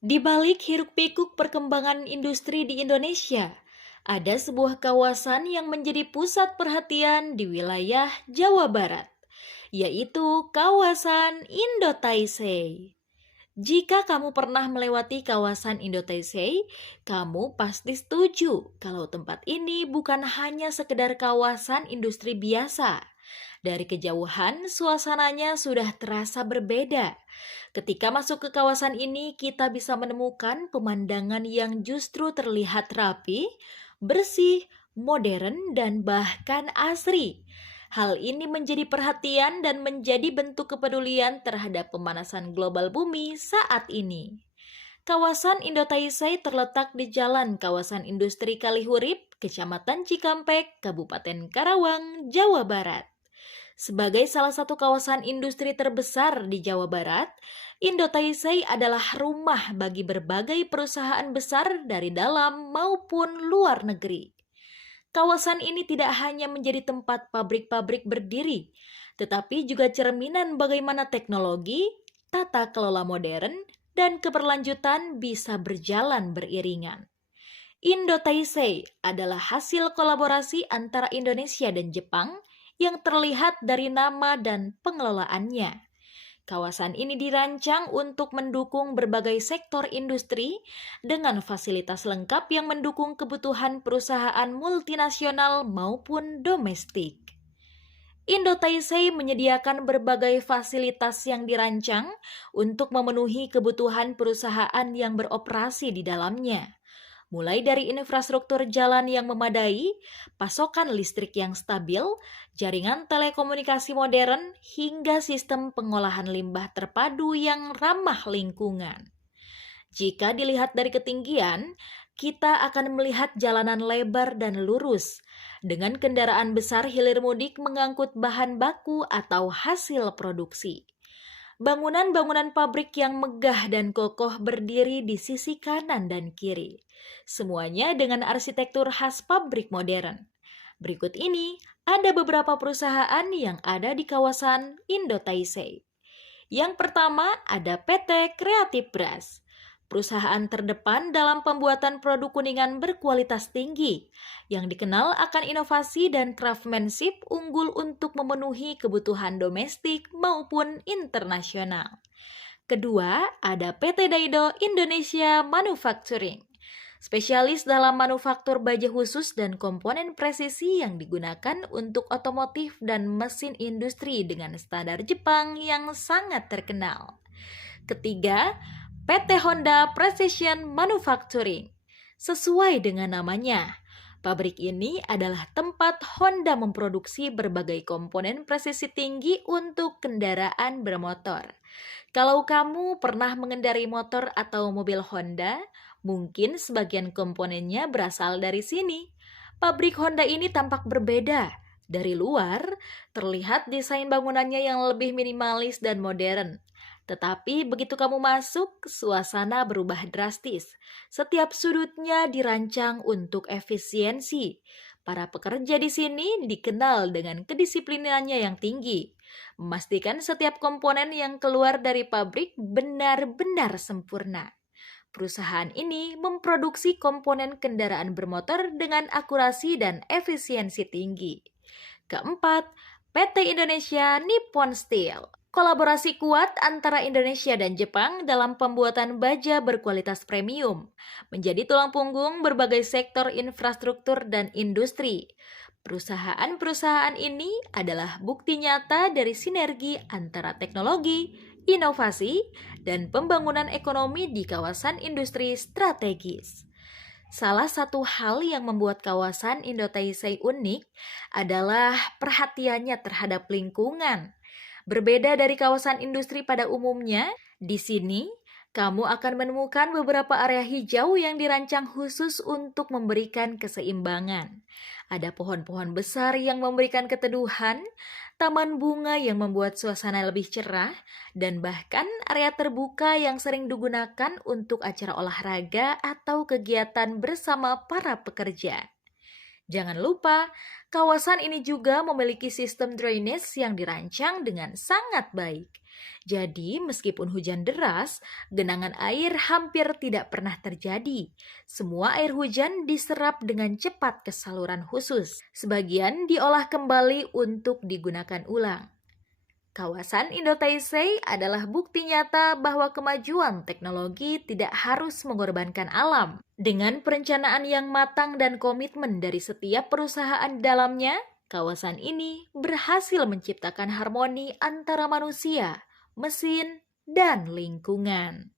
Di balik hiruk-pikuk perkembangan industri di Indonesia, ada sebuah kawasan yang menjadi pusat perhatian di wilayah Jawa Barat, yaitu kawasan Indo-Taisei. Jika kamu pernah melewati kawasan Indo-Taisei, kamu pasti setuju kalau tempat ini bukan hanya sekedar kawasan industri biasa. Dari kejauhan, suasananya sudah terasa berbeda. Ketika masuk ke kawasan ini, kita bisa menemukan pemandangan yang justru terlihat rapi, bersih, modern, dan bahkan asri. Hal ini menjadi perhatian dan menjadi bentuk kepedulian terhadap pemanasan global bumi saat ini. Kawasan Indo-Taisei terletak di Jalan Kawasan Industri Kalihurip, Kecamatan Cikampek, Kabupaten Karawang, Jawa Barat. Sebagai salah satu kawasan industri terbesar di Jawa Barat, Indo-Taisei adalah rumah bagi berbagai perusahaan besar dari dalam maupun luar negeri. Kawasan ini tidak hanya menjadi tempat pabrik-pabrik berdiri, tetapi juga cerminan bagaimana teknologi, tata kelola modern, dan keberlanjutan bisa berjalan beriringan. Indo-Taisei adalah hasil kolaborasi antara Indonesia dan Jepang yang terlihat dari nama dan pengelolaannya. Kawasan ini dirancang untuk mendukung berbagai sektor industri dengan fasilitas lengkap yang mendukung kebutuhan perusahaan multinasional maupun domestik. Indo-Taisei menyediakan berbagai fasilitas yang dirancang untuk memenuhi kebutuhan perusahaan yang beroperasi di dalamnya, mulai dari infrastruktur jalan yang memadai, pasokan listrik yang stabil, jaringan telekomunikasi modern, hingga sistem pengolahan limbah terpadu yang ramah lingkungan. Jika dilihat dari ketinggian, kita akan melihat jalanan lebar dan lurus, dengan kendaraan besar hilir mudik mengangkut bahan baku atau hasil produksi. Bangunan-bangunan pabrik yang megah dan kokoh berdiri di sisi kanan dan kiri. Semuanya dengan arsitektur khas pabrik modern. Berikut ini ada beberapa perusahaan yang ada di kawasan Indo-Taisei. Yang pertama ada PT Creative Brass, perusahaan terdepan dalam pembuatan produk kuningan berkualitas tinggi, yang dikenal akan inovasi dan craftsmanship unggul untuk memenuhi kebutuhan domestik maupun internasional. Kedua, ada PT Daido Indonesia Manufacturing, spesialis dalam manufaktur baja khusus dan komponen presisi yang digunakan untuk otomotif dan mesin industri dengan standar Jepang yang sangat terkenal. Ketiga, PT Honda Precision Manufacturing. Sesuai dengan namanya, pabrik ini adalah tempat Honda memproduksi berbagai komponen presisi tinggi untuk kendaraan bermotor. Kalau kamu pernah mengendarai motor atau mobil Honda, mungkin sebagian komponennya berasal dari sini. Pabrik Honda ini tampak berbeda. Dari luar, terlihat desain bangunannya yang lebih minimalis dan modern. Tetapi begitu kamu masuk, suasana berubah drastis. Setiap sudutnya dirancang untuk efisiensi. Para pekerja di sini dikenal dengan kedisiplinannya yang tinggi, memastikan setiap komponen yang keluar dari pabrik benar-benar sempurna. Perusahaan ini memproduksi komponen kendaraan bermotor dengan akurasi dan efisiensi tinggi. Keempat, PT Indonesia Nippon Steel. Kolaborasi kuat antara Indonesia dan Jepang dalam pembuatan baja berkualitas premium menjadi tulang punggung berbagai sektor infrastruktur dan industri. Perusahaan-perusahaan ini adalah bukti nyata dari sinergi antara teknologi, inovasi, dan pembangunan ekonomi di kawasan industri strategis. Salah satu hal yang membuat kawasan Indo-Taisei unik adalah perhatiannya terhadap lingkungan. Berbeda dari kawasan industri pada umumnya, di sini kamu akan menemukan beberapa area hijau yang dirancang khusus untuk memberikan keseimbangan. Ada pohon-pohon besar yang memberikan keteduhan, taman bunga yang membuat suasana lebih cerah, dan bahkan area terbuka yang sering digunakan untuk acara olahraga atau kegiatan bersama para pekerja. Jangan lupa, kawasan ini juga memiliki sistem drainase yang dirancang dengan sangat baik. Jadi, meskipun hujan deras, genangan air hampir tidak pernah terjadi. Semua air hujan diserap dengan cepat ke saluran khusus. Sebagian diolah kembali untuk digunakan ulang. Kawasan Indo-Taisei adalah bukti nyata bahwa kemajuan teknologi tidak harus mengorbankan alam. Dengan perencanaan yang matang dan komitmen dari setiap perusahaan di dalamnya, kawasan ini berhasil menciptakan harmoni antara manusia, mesin, dan lingkungan.